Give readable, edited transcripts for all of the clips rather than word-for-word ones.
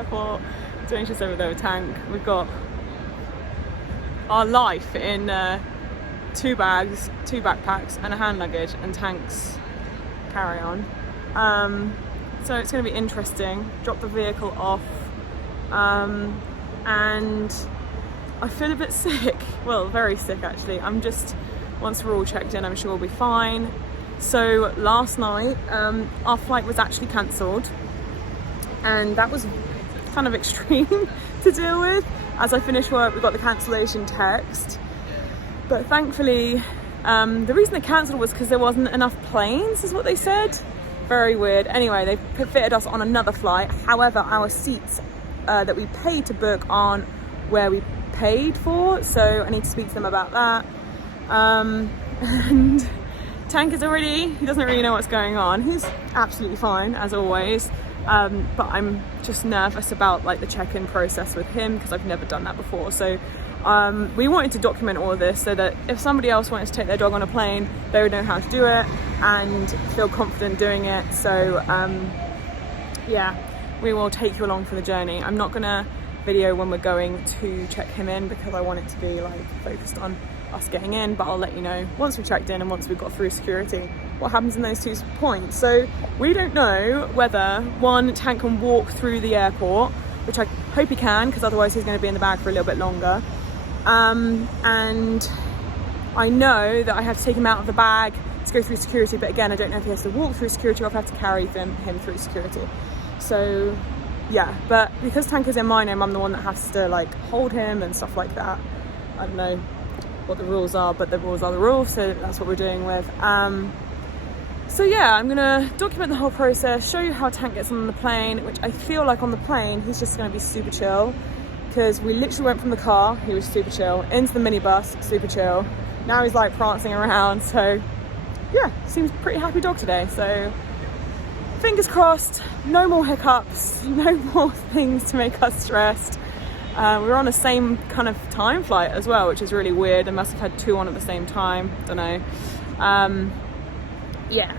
airport. Doing just over there with Tank. We've got our life in 2 bags, 2 backpacks and a hand luggage and Tank's carry-on. So it's going to be interesting. Drop the vehicle off, and I feel a bit sick. Well, very sick actually. Once we're all checked in, I'm sure we'll be fine. So last night, our flight was actually cancelled, and that was kind of extreme to deal with. As I finished work, we got the cancellation text, but thankfully the reason they cancelled was because there wasn't enough planes, is what they said. Very weird. Anyway, they fitted us on another flight. However, our seats that we paid to book aren't where we paid for, so I need to speak to them about that. And Tank is he doesn't really know what's going on. He's absolutely fine as always. But I'm just nervous about like the check-in process with him because I've never done that before. So we wanted to document all of this so that if somebody else wanted to take their dog on a plane, they would know how to do it and feel confident doing it. So yeah, we will take you along for the journey. I'm not gonna video when we're going to check him in because I want it to be like focused on us getting in, but I'll let you know once we've checked in and once we've got through security what happens in those 2 points. So we don't know whether Tank can walk through the airport, which I hope he can because otherwise he's going to be in the bag for a little bit longer, and I know that I have to take him out of the bag to go through security, but again I don't know if he has to walk through security or if I have to carry him through security. So yeah, but because Tank is in my name, I'm the one that has to like hold him and stuff like that. I don't know what the rules are, but the rules are the rules, so that's what we're doing with. So yeah, I'm gonna document the whole process, show you how Tank gets on the plane, which I feel like on the plane he's just gonna be super chill because we literally went from the car, he was super chill, into the minibus, super chill. Now he's like prancing around, so yeah, seems pretty happy dog today. So fingers crossed, no more hiccups, no more things to make us stressed. We were on the same kind of time flight as well, which is really weird. They must have had 2 on at the same time, don't know. Yeah,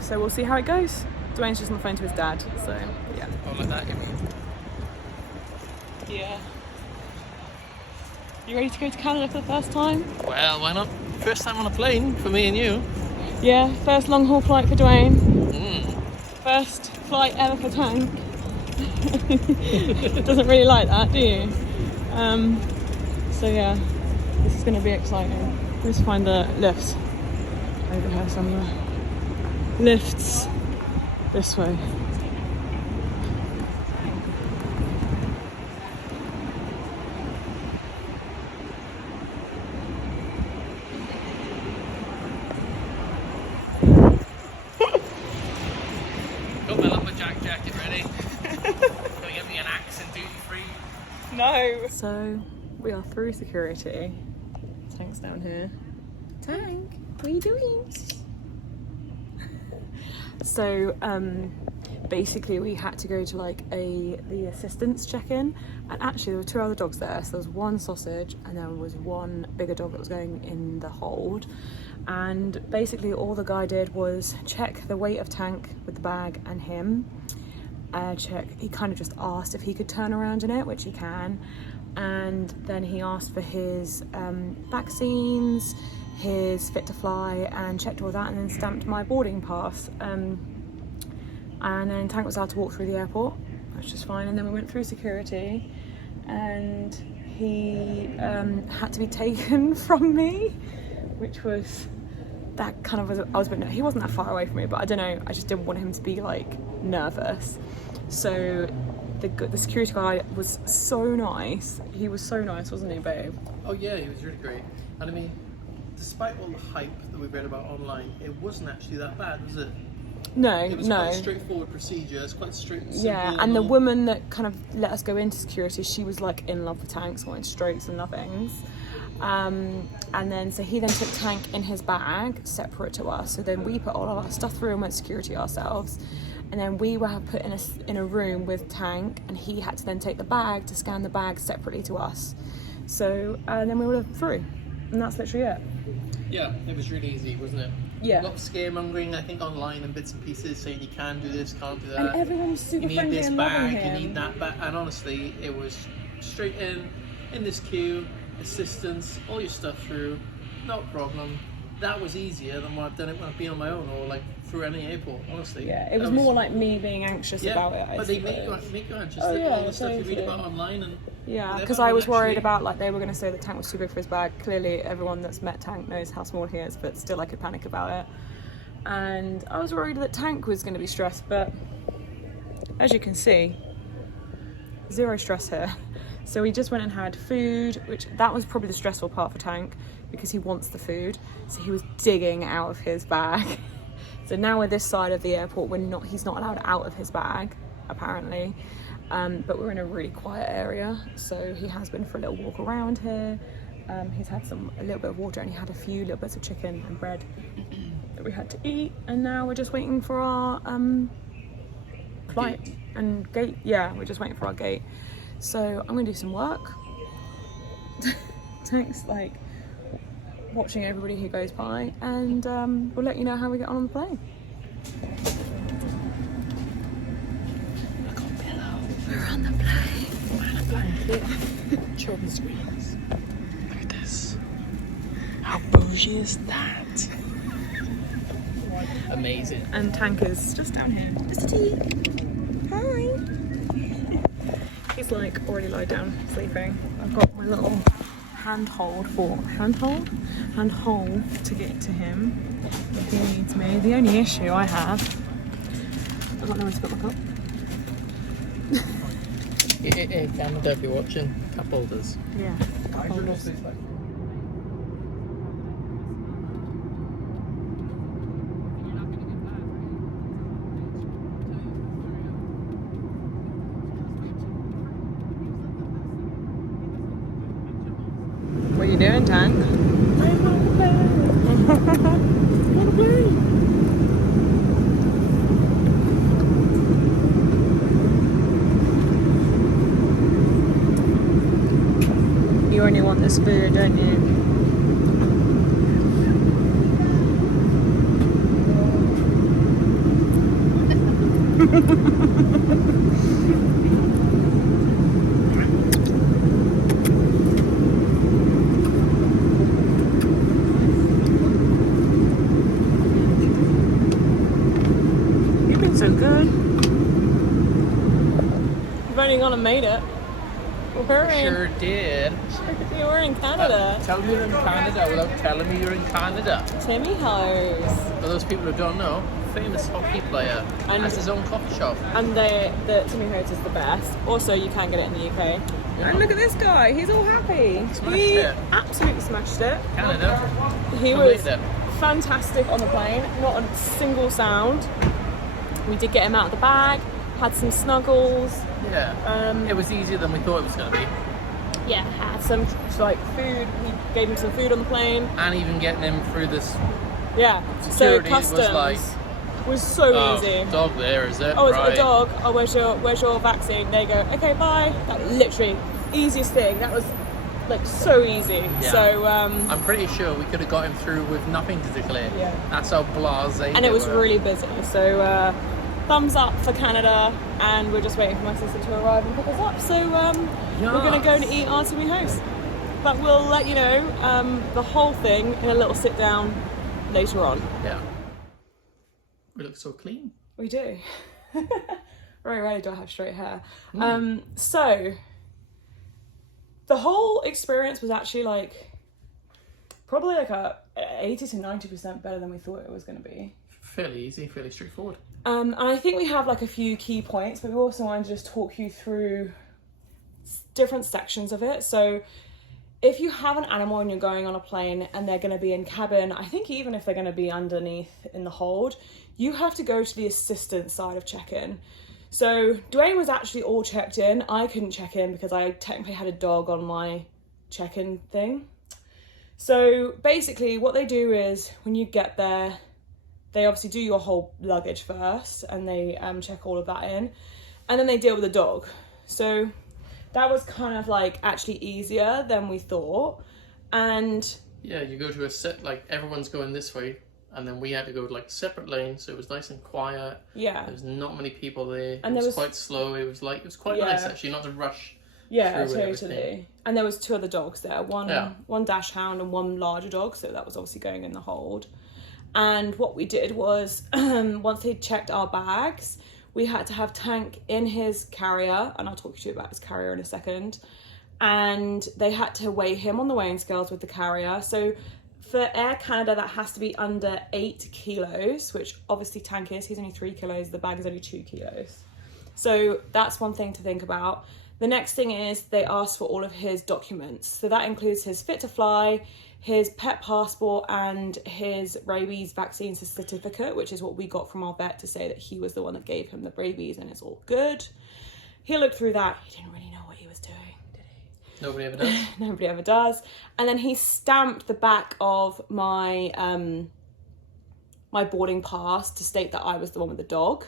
so we'll see how it goes. Dwayne's just on the phone to his dad, so yeah. Oh, like that, Yeah. You ready to go to Canada for the first time? Well, why not? First time on a plane for me and you. Yeah, first long haul flight for Dwayne. First flight ever for Tank. Doesn't really like that, do you? So yeah, this is going to be exciting. Let's find the lifts over here somewhere. Lifts this way. Got my lumberjack jacket ready. Gonna get me an axe and duty free. No. So we are through security. Tank's down here. Tank, what are you doing? So basically we had to go to like the assistants check-in, and actually there were 2 other dogs there. So there was 1 sausage and there was 1 bigger dog that was going in the hold, and basically all the guy did was check the weight of Tank with the bag and him. He kind of just asked if he could turn around in it, which he can, and then he asked for his vaccines, his fit to fly, and checked all that, and then stamped my boarding pass. And then Tank was allowed to walk through the airport, which was fine. And then we went through security, and he had to be taken from me, which was that kind of was. I was a bit. He wasn't that far away from me, but I don't know. I just didn't want him to be like nervous. So the security guy was so nice. He was so nice, wasn't he, babe? Oh yeah, he was really great. And I mean, despite all the hype that we read about online, it wasn't actually that bad, was it? No, it was no. quite a straightforward procedure. It's quite straight and simple. Yeah, and the woman that kind of let us go into security, she was like in love with Tanks, wanting strokes and nothings. And then so he then took Tank in his bag separate to us. So then we put all of our stuff through and went security ourselves. And then we were put in a room with Tank, and he had to then take the bag to scan the bag separately to us. So then we were through, and that's literally it. Yeah, it was really easy, wasn't it? Yeah. A lot of scaremongering, I think, online and bits and pieces saying you can do this, can't do that. And everyone was super you need friendly this and loving bag, him. you need that bag. And honestly, it was straight in this queue, assistance, all your stuff through, no problem. That was easier than when I've done it when I've been on my own or like through any airport, honestly. Yeah, it was more like me being anxious about it. But they make you anxious. Oh, Look at yeah, all the stuff you read totally. about online and Yeah, because whatever, I was and worried actually- about, like, they were going to say that Tank was too big for his bag. Clearly, everyone that's met Tank knows how small he is, but still I could panic about it. And I was worried that Tank was going to be stressed, but as you can see, zero stress here. So we just went and had food, which that was probably the stressful part for Tank because he wants the food. So he was digging out of his bag. So now we're this side of the airport, he's not allowed out of his bag, apparently. But we're in a really quiet area, so he has been for a little walk around here. He's had a little bit of water, and he had a few little bits of chicken and bread that we had to eat. And now we're just waiting for our flight and gate. Yeah, we're just waiting for our gate. So I'm gonna do some work. Tank's like watching everybody who goes by, and we'll let you know how we get on the plane. We're on the plane. Children's screens. Look at this. How bougie is that? Amazing. And Tank is just down here. Just a tea. Hi. He's like already lied down, sleeping. I've got my little handhold to get to him if he needs me. The only issue I have, I've got nowhere to put my cup. Hey, Canada, if you're watching, cup holders. Yeah, cup holders. What are you doing, Tank? I'm on the plane. On the plane. You only want this food, don't you? You've been so good. You've only gone and made it. Sure did. You were in Canada. Tell me you're in Canada without telling me you're in Canada. Timmy Hose. For those people who don't know, famous hockey player And- has his own coffee shop. And the Timmy Hose is the best. Also, you can get it in the UK. Yeah. And look at this guy. He's all happy. Smashed he it. absolutely smashed it. Canada. He Believe was it. fantastic on the plane. Not a single sound. We did get him out of the bag. Had some snuggles. Yeah. It was easier than we thought it was going to be. Yeah, had some like food. We gave him some food on the plane. And even getting him through this Yeah. security So customs was like, was so easy. dog there, is it? Oh, it's right. a dog. Oh, where's your vaccine? There you go. Okay, bye. That literally easiest thing. That was like so easy. Yeah. So I'm pretty sure we could have got him through with nothing to declare. Yeah. That's how blasé. and it was really busy. So thumbs up for Canada, and we're just waiting for my sister to arrive and pick us up. So we're gonna go and eat our Timmy Hose. But we'll let you know the whole thing in a little sit down later on. Yeah. We look so clean. We do. Very rarely do I have straight hair. So the whole experience was actually like probably like a 80 to 90% better than we thought it was going to be. Fairly easy, fairly straightforward. And I think we have like a few key points, but we also want to just talk you through different sections of it. So if you have an animal and you're going on a plane and they're going to be in cabin, I think even if they're going to be underneath in the hold, you have to go to the assistance side of check-in. So Dwayne was actually all checked in. I couldn't check in because I technically had a dog on my check-in thing. So basically what they do is when you get there, they obviously do your whole luggage first and they check all of that in, and then they deal with the dog. So that was kind of like actually easier than we thought. And yeah, you go to a set, like everyone's going this way and then we had to go like separate lanes, so it was nice and quiet. Yeah. There was not many people there. And it was quite slow. It was quite nice actually, not to rush. Yeah, through totally. everything. And there was 2 other dogs there, one dash hound and one larger dog, so that was obviously going in the hold. And what we did was, once they checked our bags, we had to have Tank in his carrier, and I'll talk to you about his carrier in a second. And they had to weigh him on the weighing scales with the carrier. So for Air Canada, that has to be under 8 kilos, which obviously Tank is. He's only 3 kilos. The bag is only 2 kilos. So that's one thing to think about. The next thing is they asked for all of his documents. So that includes his Fit to Fly, his pet passport, and his rabies vaccine certificate, which is what we got from our vet to say that he was the one that gave him the rabies and it's all good. He looked through that. He didn't really know what he was doing, did he? Nobody ever does. Nobody ever does. And then he stamped the back of my my boarding pass to state that I was the one with the dog.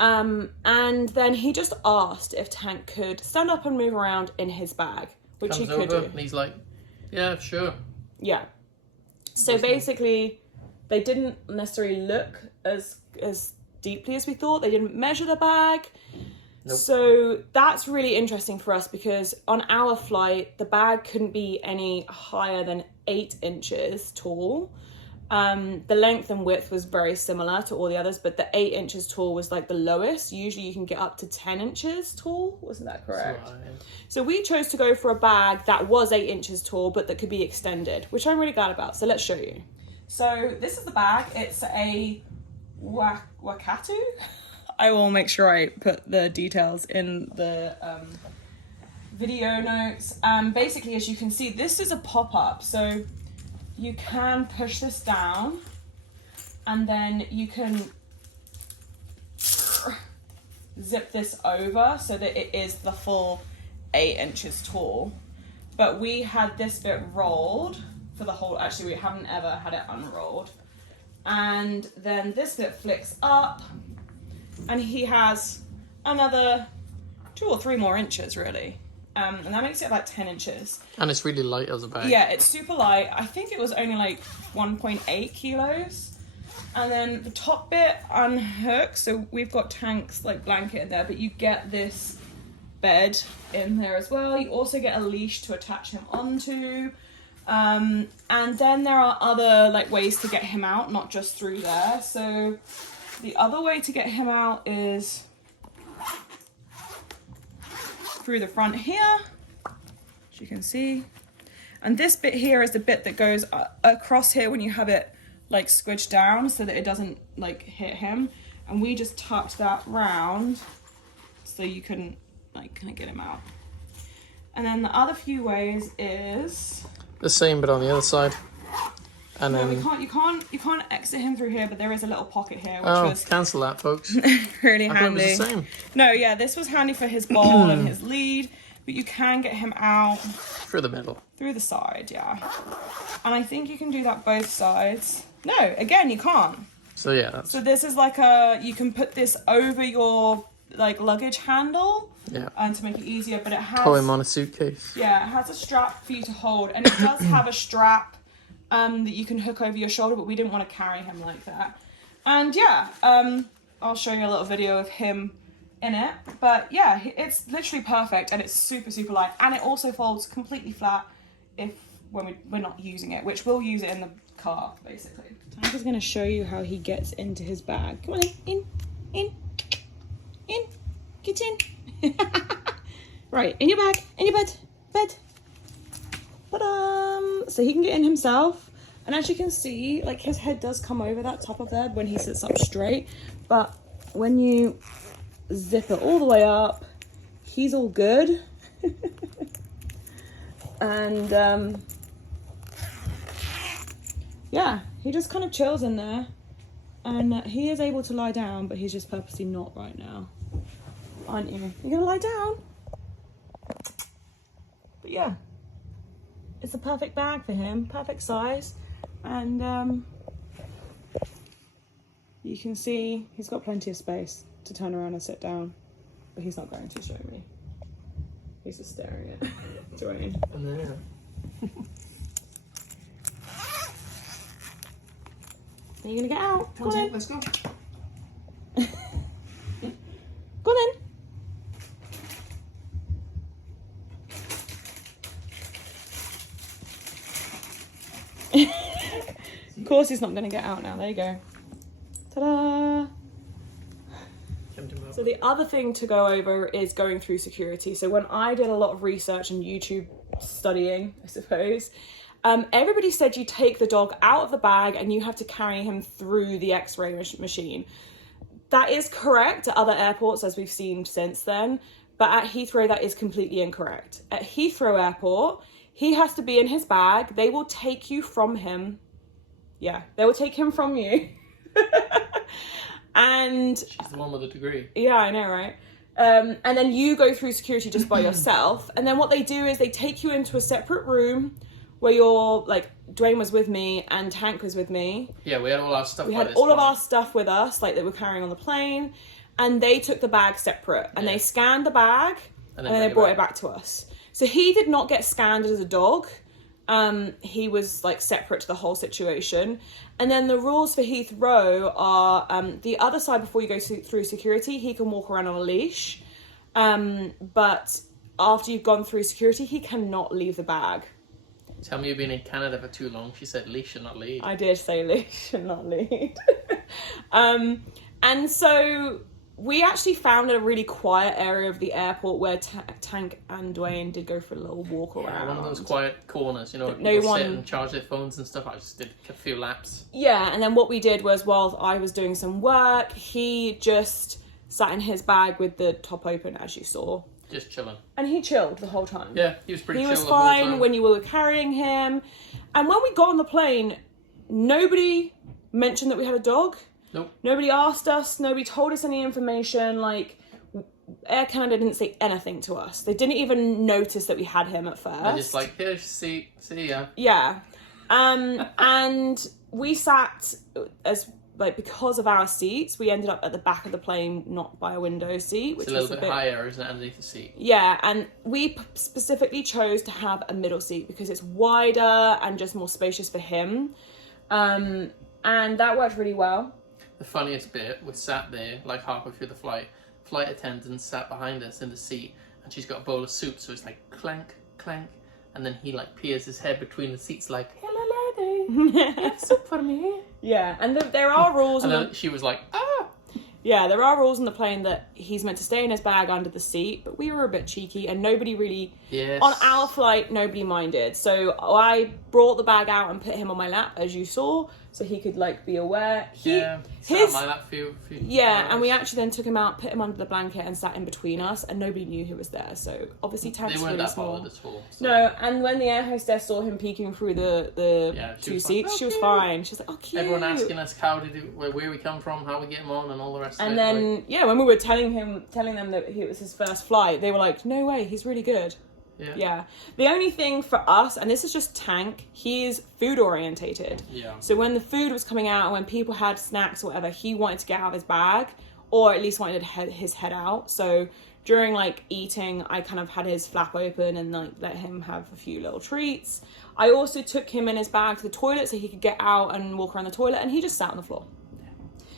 And then he just asked if Tank could stand up and move around in his bag, which he could do. And he's like, yeah, sure. Yeah. So basically, they didn't necessarily look as deeply as we thought. They didn't measure the bag. Nope. So that's really interesting for us because on our flight, the bag couldn't be any higher than 8 inches tall. The length and width was very similar to all the others, but the 8 inches tall was like the lowest. Usually you can get up to 10 inches tall. Wasn't that correct? Right. So we chose to go for a bag that was 8 inches tall, but that could be extended, which I'm really glad about. So let's show you. So this is the bag. It's a Wakatu. I will make sure I put the details in the video notes. Basically, as you can see, this is a pop-up. So you can push this down and then you can zip this over so that it is the full 8 inches tall. But we had this bit rolled for the whole, actually we haven't ever had it unrolled. And then this bit flicks up and he has another 2 or 3 more inches really. And that makes it about 10 inches. And it's really light as a bag. Yeah, it's super light. I think it was only like 1.8 kilos. And then the top bit unhooks. So we've got Tank's like blanket in there, but you get this bed in there as well. You also get a leash to attach him onto. And then there are other like ways to get him out, not just through there. So the other way to get him out is through the front here, as you can see. And this bit here is the bit that goes across here when you have it like squished down so that it doesn't like hit him. And we just tucked that round so you couldn't like kind of get him out. And then the other few ways is the same but on the other side. And no, then you can't exit him through here, but there is a little pocket here, which was cancel that, folks. really I handy. thought it was the same. No, yeah, this was handy for his ball and his lead, but you can get him out Through the middle. through the side, yeah. And I think you can do that both sides. No, again, you can't. So yeah, that's So this is like you can put this over your like luggage handle, and to make it easier, but it has pull him on a suitcase. Yeah, it has a strap for you to hold, and it does have a strap that you can hook over your shoulder, but we didn't want to carry him like that. And yeah, I'll show you a little video of him in it. But yeah, it's literally perfect, and it's super, super light. And it also folds completely flat when we're not using it, which we'll use it in the car, basically. Tank is going to show you how he gets into his bag. Come on in, get in. Right, in your bag, in your bed. So he can get in himself, and as you can see, like his head does come over that top of there when he sits up straight, but when you zip it all the way up, he's all good. And yeah, he just kind of chills in there, and he is able to lie down, but he's just purposely not right now, aren't you? You're gonna lie down? But yeah, it's a perfect bag for him, perfect size, and you can see he's got plenty of space to turn around and sit down, but he's not going to show me. He's just staring at Dwayne. Are you gonna get out? Go on in. Let's go. Go on in. Of course he's not gonna get out now. There you go. Ta-da! So the other thing to go over is going through security. So when I did a lot of research and YouTube studying, I suppose, everybody said you take the dog out of the bag and you have to carry him through the X-ray machine. That is correct at other airports, as we've seen since then, but at Heathrow that is completely incorrect. At Heathrow Airport, he has to be in his bag. They will take you from him. Yeah, they will take him from you. And she's the one with a degree. Yeah, I know, right? And then you go through security just by yourself. And then what they do is they take you into a separate room where you're, like, Dwayne was with me and Tank was with me. Yeah, we had all our stuff. We had all of our stuff with us, like, that we're carrying on the plane. And they took the bag separate. And they scanned the bag and then they brought it back to us. So he did not get scanned as a dog. He was, like, separate to the whole situation. And then the rules for Heathrow are the other side before you go through security, he can walk around on a leash. But after you've gone through security, he cannot leave the bag. Tell me you've been in Canada for too long. She said leash and not lead. I did say leash and not lead. And so we actually found a really quiet area of the airport where Tank and Dwayne did go for a little walk around. One of those quiet corners, you know, no people one sit and charge their phones and stuff. I just did a few laps. Yeah, and then what we did was while I was doing some work, he just sat in his bag with the top open, as you saw. Just chilling. And he chilled the whole time. Yeah, he was pretty chill. He was fine when you were carrying him. And when we got on the plane, nobody mentioned that we had a dog. Nope. Nobody asked us. Nobody told us any information. Like, Air Canada didn't say anything to us. They didn't even notice that we had him at first. They're just like, here's your seat. See ya. Yeah. And we sat as... like, because of our seats, we ended up at the back of the plane, not by a window seat, which it's a little bit higher, isn't it, underneath the seat? Yeah, and we specifically chose to have a middle seat because it's wider and just more spacious for him. And that worked really well. The funniest bit, we sat there, like halfway through the flight attendant sat behind us in the seat, and she's got a bowl of soup, so it's like clank, clank, and then he like peers his head between the seats like, hello lady, get soup for me. Yeah, and there are rules. And then she was like, ah! Yeah, there are rules in the plane that he's meant to stay in his bag under the seat, but we were a bit cheeky and nobody really... Yes. On our flight, nobody minded. So I brought the bag out and put him on my lap, as you saw, so he could, like, be aware. Sat on my lap for you. Yeah, and we actually then took him out, put him under the blanket and sat in between us, and nobody knew who was there. So obviously Tank's really small. They weren't that bothered at all. So. No, and when the air hostess saw him peeking through the two seats, she was fine. She was like, oh, cute. Everyone asking us where we come from, how we get him on, and all the rest of it. And then, when we were telling them that it was his first flight, they were like, no way, he's really good. Yeah. The only thing for us, and this is just Tank, he is food orientated. Yeah. So when the food was coming out and when people had snacks or whatever, he wanted to get out of his bag, or at least wanted his head out. So during like eating, I kind of had his flap open and like let him have a few little treats. I also took him in his bag to the toilet so he could get out and walk around the toilet, and he just sat on the floor.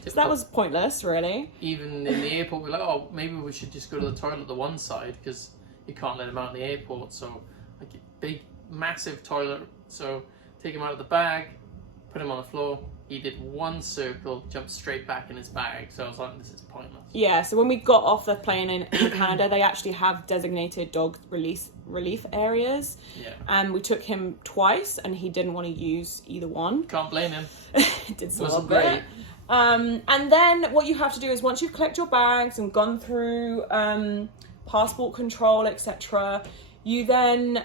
So that was pointless, really. Even in the airport, we're like, oh, maybe we should just go to the toilet the one side, because you can't let him out in the airport. So, like, a big, massive toilet. So, take him out of the bag, put him on the floor. He did one circle, jumped straight back in his bag. So I was like, this is pointless. Yeah, so when we got off the plane in Canada, they actually have designated dog relief areas. Yeah. And we took him twice, and he didn't want to use either one. Can't blame him. Did some of it. And then what you have to do is once you've collected your bags and gone through passport control, etc., you then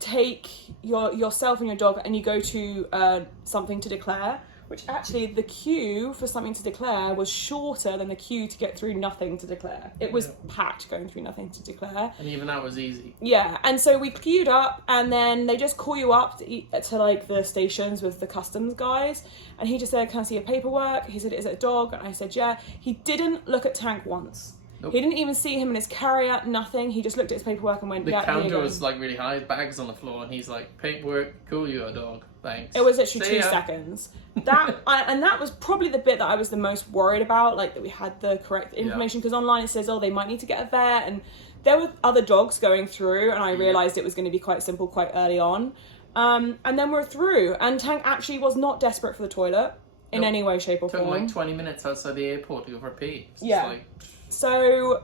take yourself and your dog and you go to something to declare, which actually the queue for something to declare was shorter than the queue to get through nothing to declare. It was packed going through nothing to declare. And even that was easy. Yeah, and so we queued up, and then they just call you up to like the stations with the customs guys, and he just said, can I see your paperwork? He said, is it a dog? And I said, yeah. He didn't look at Tank once. Nope. He didn't even see him in his carrier, nothing. He just looked at his paperwork and went, The yeah, here you counter go. was like really high, bags on the floor, and he's like, paperwork, cool, you're a dog, thanks. It was literally See 2 ya. seconds. And that was probably the bit that I was the most worried about, like that we had the correct information, because online it says, oh, they might need to get a vet, and there were other dogs going through, and I realised it was going to be quite simple quite early on. And then we're through, and Tank actually was not desperate for the toilet in any way, shape or Took form. him like 20 minutes outside the airport to go for a pee. It's Yeah. like, So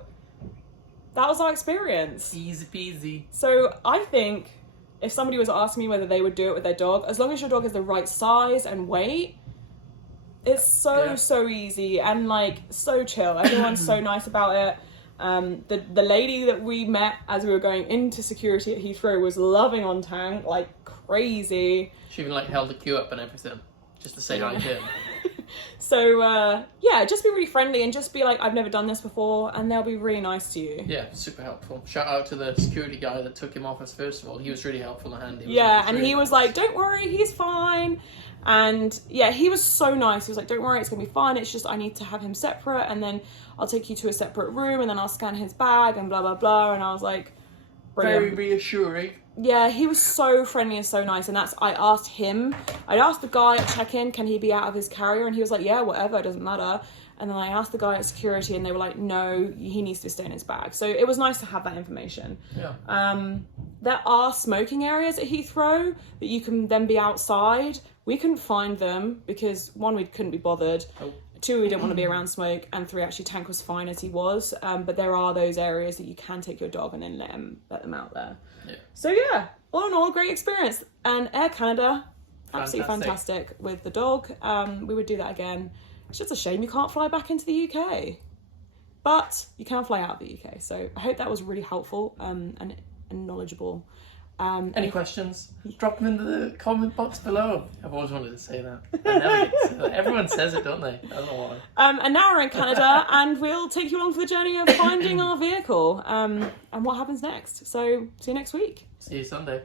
that was our experience. easy peasy. So I think if somebody was asking me whether they would do it with their dog, as long as your dog is the right size and weight, it's so easy and like so chill. Everyone's so nice about it. The lady that we met as we were going into security at Heathrow was loving on Tank like crazy. She even like held the queue up and everything, just to say hi to him. So yeah, just be really friendly and just be like, I've never done this before, and they'll be really nice to you. Yeah, super helpful. Shout out to the security guy that took him off us first of all. He was really helpful and handy. Yeah, and he was like, don't worry, he's fine. And yeah, he was so nice. He was like, don't worry, it's gonna be fine. It's just I need to have him separate, and then I'll take you to a separate room, and then I'll scan his bag and blah blah blah. And I was like, brilliant. very reassuring. Yeah, he was so friendly and so nice, and I asked him, I asked the guy at check-in, can he be out of his carrier? And he was like, yeah, whatever, it doesn't matter. And then I asked the guy at security, and they were like, no, he needs to stay in his bag. So it was nice to have that information. Yeah. There are smoking areas at Heathrow that you can then be outside. We couldn't find them because 1, we couldn't be bothered. Oh. 2, we didn't want to be around smoke, and 3, actually Tank was fine as he was. But there are those areas that you can take your dog and then let them out there. Yeah. So yeah, all in all, great experience. And Air Canada, absolutely fantastic with the dog. We would do that again. It's just a shame you can't fly back into the UK, but you can fly out of the UK. So I hope that was really helpful and knowledgeable. Any questions? Drop them in the comment box below. I've always wanted to say that. I never get to say that. Everyone says it, don't they? I don't know why. And now we're in Canada, and we'll take you along for the journey of finding our vehicle and what happens next. So see you next week. See you Sunday.